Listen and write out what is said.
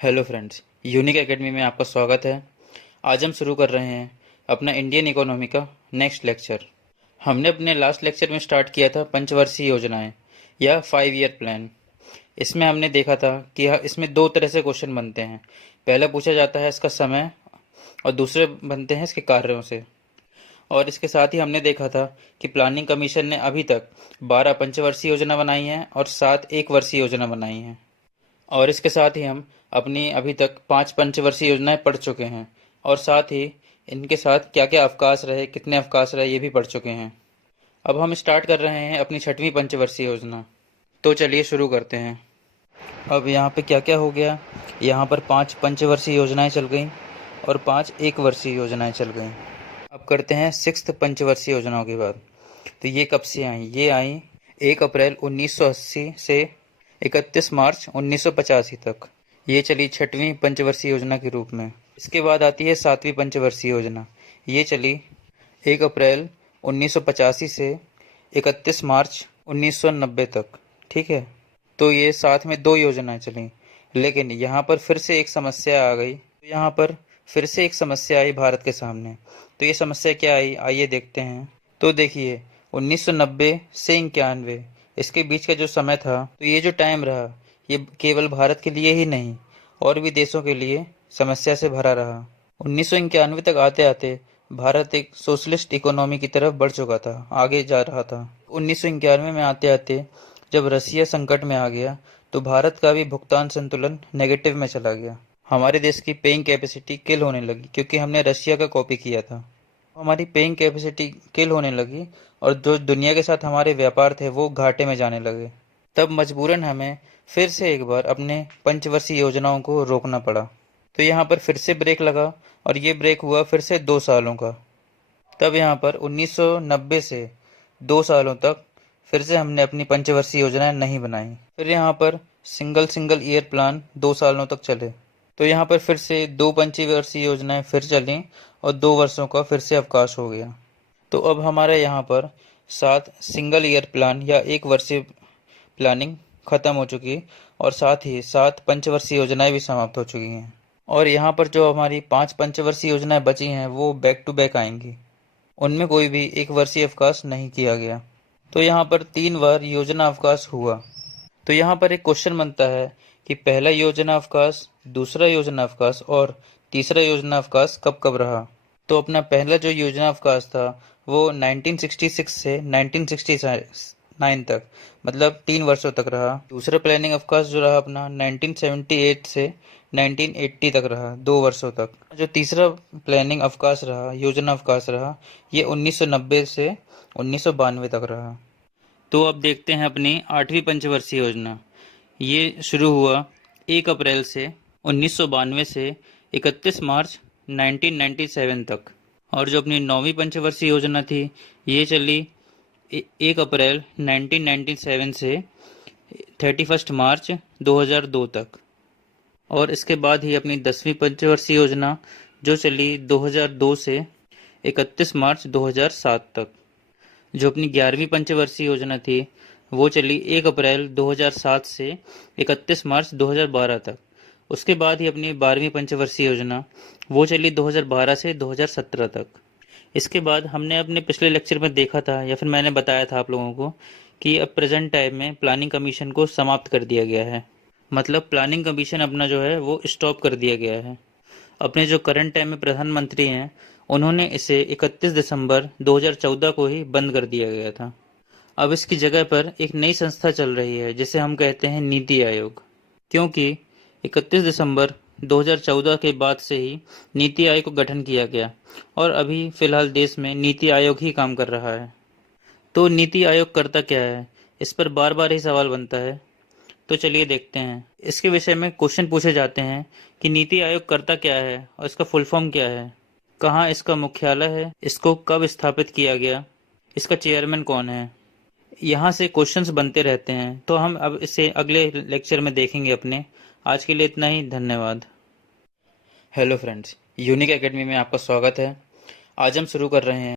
Hello friends, unique academy में आपका स्वागत है। आज हम शुरू कर रहे हैं अपना इंडियन इकोनॉमी का नेक्स्ट लेक्चर। हमने अपने लास्ट लेक्चर में स्टार्ट किया था पंचवर्षीय योजनाएं या 5 ईयर प्लान। इसमें हमने देखा था कि इसमें दो तरह से क्वेश्चन बनते हैं। पहला पूछा जाता है इसका समय और दूसरे बनते हैं इसके कार्यों से। और इसके साथ ही हमने देखा था कि प्लानिंग कमीशन ने अभी तक 12 पंचवर्षीय योजना बनाई हैं और 7 एक वर्षीय योजना बनाई हैं। और इसके साथ ही हम अपनी अभी तक 5 पंचवर्षीय योजनाएं पढ़ चुके हैं और साथ ही इनके साथ क्या क्या अवकाश रहे, कितने अवकाश रहे, ये भी पढ़ चुके हैं। अब हम स्टार्ट कर रहे हैं अपनी 6वीं पंचवर्षीय योजना। तो चलिए शुरू करते हैं। अब यहाँ पे क्या क्या हो गया, यहाँ पर 5 पंचवर्षीय योजनाएं चल गई और 5 एक वर्षीय योजनाएं चल गई। अब करते हैं 6th पंचवर्षीय योजनाओं की बात। तो ये कब से आई? ये आई 1 अप्रैल 1980 से 31 मार्च 1985 तक। ये चली 6वीं पंचवर्षीय योजना के रूप में। इसके बाद आती है 7वीं पंचवर्षीय योजना। ये चली 1 अप्रैल 1985 से 31 मार्च 1990 तक। ठीक है, तो ये साथ में 2 योजनाएं चली। लेकिन यहाँ पर फिर से एक समस्या आ गई। तो यहाँ पर फिर से एक समस्या आई भारत के सामने। तो ये समस्या क्या आई, आइए देखते हैं। तो देखिए, 1990 से 91 इसके बीच का जो समय था, तो ये जो टाइम रहा, ये केवल भारत के लिए ही नहीं और भी देशों के लिए समस्या से भरा रहा। 1991 तक आते आते भारत एक सोशलिस्ट इकोनॉमी की तरफ बढ़ चुका था, आगे जा रहा था। 1991 में आते आते जब रसिया संकट में आ गया, तो भारत का भी भुगतान संतुलन नेगेटिव में चला गया। हमारे देश की पेइंग कैपेसिटी किल होने लगी क्योंकि हमने रशिया का कॉपी किया था। हमारी पेइंग कैपेसिटी किल होने लगी और जो दुनिया के साथ हमारे व्यापार थे वो घाटे में जाने लगे। तब मजबूरन हमें फिर से एक बार अपने पंचवर्षीय योजनाओं को रोकना पड़ा। तो यहाँ पर फिर से ब्रेक लगा और ये ब्रेक हुआ फिर से 2 सालों का। तब यहाँ पर 1990 से 2 सालों तक फिर से हमने अपनी पंचवर्षीय योजनाएं नहीं बनाई। फिर यहाँ पर सिंगल ईयर प्लान 2 सालों तक चले। तो यहाँ पर फिर से 2 पंचवर्षीय योजनाएं फिर चलीं और 2 वर्षों का फिर से अवकाश हो गया। तो अब हमारे यहाँ पर 7 सिंगल ईयर प्लान या एक वर्षीय प्लानिंग खत्म हो चुकी और साथ ही 7 पंचवर्षीय योजनाएं भी समाप्त हो चुकी हैं। और यहाँ पर जो हमारी 5 पंचवर्षीय योजनाएं बची हैं वो बैक टू बैक आएंगी। उनमें कोई भी एक वर्षीय अवकाश नहीं किया गया। तो यहाँ पर 3 बार योजना अवकाश हुआ। तो यहाँ पर एक क्वेश्चन बनता है कि पहला योजना अवकाश, दूसरा योजना अवकाश और तीसरा योजना अवकाश कब कब रहा। तो अपना पहला जो योजना अवकाश था वो 1966 से 1969 तक, मतलब 3 वर्षों तक रहा। दूसरा प्लानिंग अवकाश जो रहा अपना 1978 से 1980 तक रहा, 2 वर्षों तक। जो तीसरा प्लानिंग अवकाश रहा, योजना अवकाश रहा, ये 1990 से 1992 तक रहा। तो अब देखते हैं अपनी 8वीं पंचवर्षीय योजना। ये शुरू हुआ 1 अप्रैल से 1992 से 31 मार्च 1997 तक। और जो अपनी 9वीं पंचवर्षीय योजना थी, ये चली 1 अप्रैल 1997 से 31 मार्च 2002 तक। और इसके बाद ही अपनी 10वीं पंचवर्षीय योजना जो चली 2002 से 31 मार्च 2007 तक। जो अपनी 11वीं पंचवर्षीय योजना थी वो चली 1 अप्रैल 2007 से 31 मार्च 2012 तक। उसके बाद ही अपनी 12वीं पंचवर्षीय योजना वो चली 2012 से 2017 तक। इसके बाद हमने अपने पिछले लेक्चर में देखा था या फिर मैंने बताया था आप लोगों को कि अब प्रेजेंट टाइम में प्लानिंग कमीशन को समाप्त कर दिया गया है। मतलब प्लानिंग कमीशन अपना जो है वो स्टॉप कर दिया गया है। अपने जो करंट टाइम में प्रधानमंत्री हैं उन्होंने इसे 31 दिसंबर 2014 को ही बंद कर दिया गया था। अब इसकी जगह पर एक नई संस्था चल रही है जिसे हम कहते हैं नीति आयोग। क्योंकि 31 दिसंबर 2014 के बाद से ही नीति आयोग का गठन किया गया और अभी फिलहाल देश में नीति आयोग ही काम कर रहा है। तो नीति आयोग करता क्या है, इस पर बार बार ही सवाल बनता है। तो चलिए देखते हैं। इसके विषय में क्वेश्चन पूछे जाते हैं कि नीति आयोग करता क्या है और इसका फुल फॉर्म क्या है, कहाँ इसका मुख्यालय है, इसको कब स्थापित किया गया, इसका चेयरमैन कौन है। यहाँ से क्वेश्चंस बनते रहते हैं। तो हम अब इसे अगले लेक्चर में देखेंगे अपने। आज के लिए इतना ही, धन्यवाद। हेलो फ्रेंड्स, यूनिक एकेडमी में आपका स्वागत है। आज हम शुरू कर रहे हैं